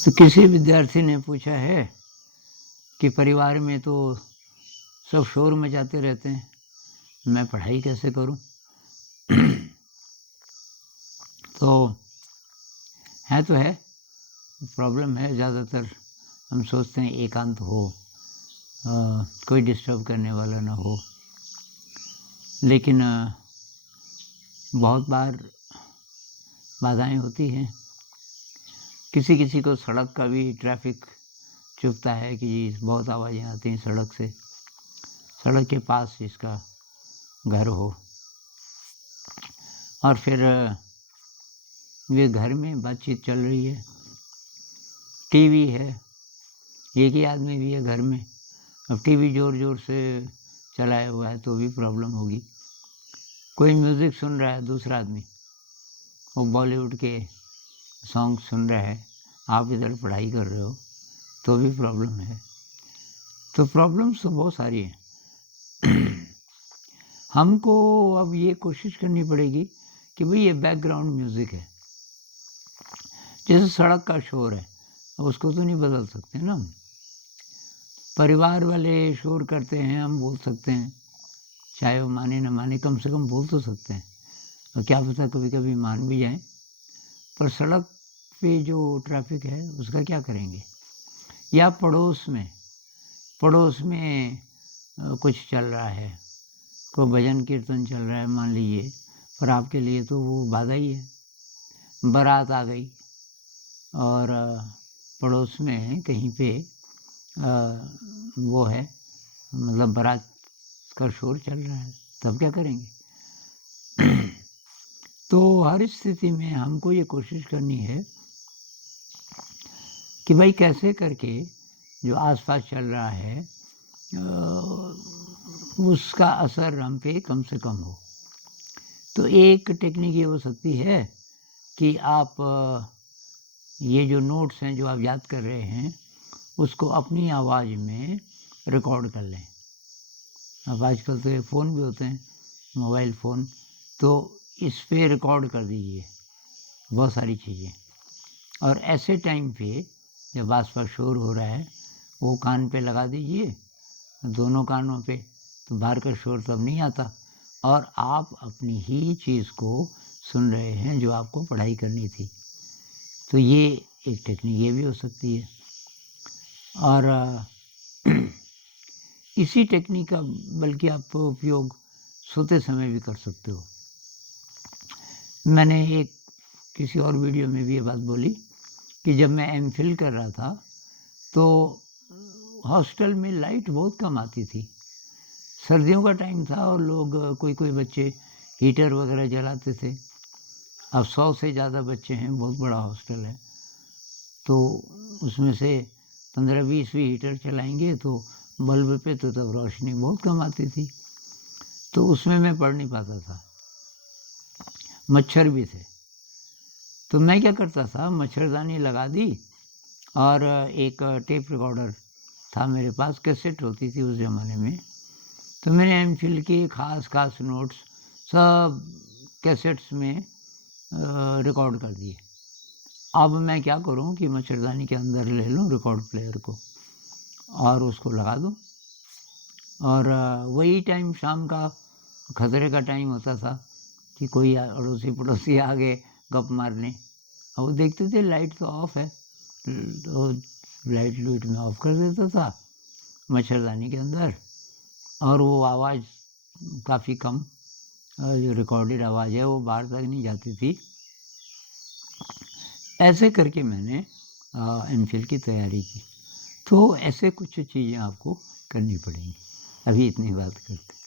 तो किसी विद्यार्थी ने पूछा है कि परिवार में तो सब शोर मचाते रहते हैं, मैं पढ़ाई कैसे करूं? तो है प्रॉब्लम है। ज़्यादातर हम सोचते हैं एकांत हो, कोई डिस्टर्ब करने वाला ना हो, लेकिन बहुत बार बाधाएं होती हैं। किसी किसी को सड़क का भी ट्रैफिक चुभता है कि जी बहुत आवाज़ें आती हैं सड़क से, सड़क के पास जिसका घर हो। और फिर वे घर में बातचीत चल रही है, टीवी है, एक ही आदमी भी है घर में, अब टीवी ज़ोर ज़ोर से चलाया हुआ है तो भी प्रॉब्लम होगी। कोई म्यूज़िक सुन रहा है दूसरा आदमी, वो बॉलीवुड के सॉन्ग सुन रहा है, आप इधर पढ़ाई कर रहे हो तो भी प्रॉब्लम है। तो प्रॉब्लम्स तो बहुत सारी हैं। हमको अब ये कोशिश करनी पड़ेगी कि भाई ये बैकग्राउंड म्यूज़िक है, जैसे सड़क का शोर है, अब उसको तो नहीं बदल सकते ना हम। परिवार वाले शोर करते हैं, हम बोल सकते हैं, चाहे वो माने ना माने, कम से कम बोल तो सकते हैं, और क्या पता कभी कभी मान भी जाएं। पर सड़क पे जो ट्रैफिक है उसका क्या करेंगे? या पड़ोस में कुछ चल रहा है, कोई भजन कीर्तन चल रहा है मान लीजिए, पर आपके लिए तो वो बाधा ही है। बारात आ गई और पड़ोस में कहीं पे वो है, मतलब बारात का शोर चल रहा है, तब क्या करेंगे? तो हर स्थिति में हमको ये कोशिश करनी है कि भाई कैसे करके जो आसपास चल रहा है उसका असर हम पे कम से कम हो। तो एक टेक्निक ये हो सकती है कि आप ये जो नोट्स हैं जो आप याद कर रहे हैं उसको अपनी आवाज़ में रिकॉर्ड कर लें। अब आजकल तो ये फ़ोन भी होते हैं, मोबाइल फ़ोन, तो इस पे रिकॉर्ड कर दीजिए बहुत सारी चीज़ें। और ऐसे टाइम पे जब आसपास शोर हो रहा है वो कान पे लगा दीजिए, दोनों कानों पे, तो बाहर का शोर तब नहीं आता, और आप अपनी ही चीज़ को सुन रहे हैं जो आपको पढ़ाई करनी थी। तो ये एक टेक्निक ये भी हो सकती है। और इसी टेक्निक का बल्कि आप उपयोग सोते समय भी कर सकते हो। मैंने एक किसी और वीडियो में भी ये बात बोली कि जब मैं एमफिल कर रहा था तो हॉस्टल में लाइट बहुत कम आती थी। सर्दियों का टाइम था और लोग कोई बच्चे हीटर वगैरह जलाते थे। अब 100 से ज़्यादा बच्चे हैं, बहुत बड़ा हॉस्टल है, तो उसमें से 15-20 भी हीटर चलाएंगे तो बल्ब पे तो तब रोशनी बहुत कम आती थी, तो उसमें मैं पढ़ नहीं पाता था, मच्छर भी थे। तो मैं क्या करता था, मच्छरदानी लगा दी और एक टेप रिकॉर्डर था मेरे पास, कैसेट होती थी उस ज़माने में, तो मैंने एमफिल के खास नोट्स सब कैसेट्स में रिकॉर्ड कर दिए। अब मैं क्या करूं कि मच्छरदानी के अंदर ले लूं रिकॉर्ड प्लेयर को और उसको लगा दूं, और वही टाइम शाम का खतरे का टाइम होता था कि कोई अड़ोसी पड़ोसी आ गए गप मारने, और वो देखते थे लाइट तो ऑफ है, तो लाइट लूट में ऑफ कर देता था मच्छरदानी के अंदर, और वो आवाज़ काफ़ी कम, जो रिकॉर्डेड आवाज़ है वो बाहर तक नहीं जाती थी। ऐसे करके मैंने एमफिल की तैयारी की। तो ऐसे कुछ चीज़ें आपको करनी पड़ेंगी। अभी इतनी बात करते हैं।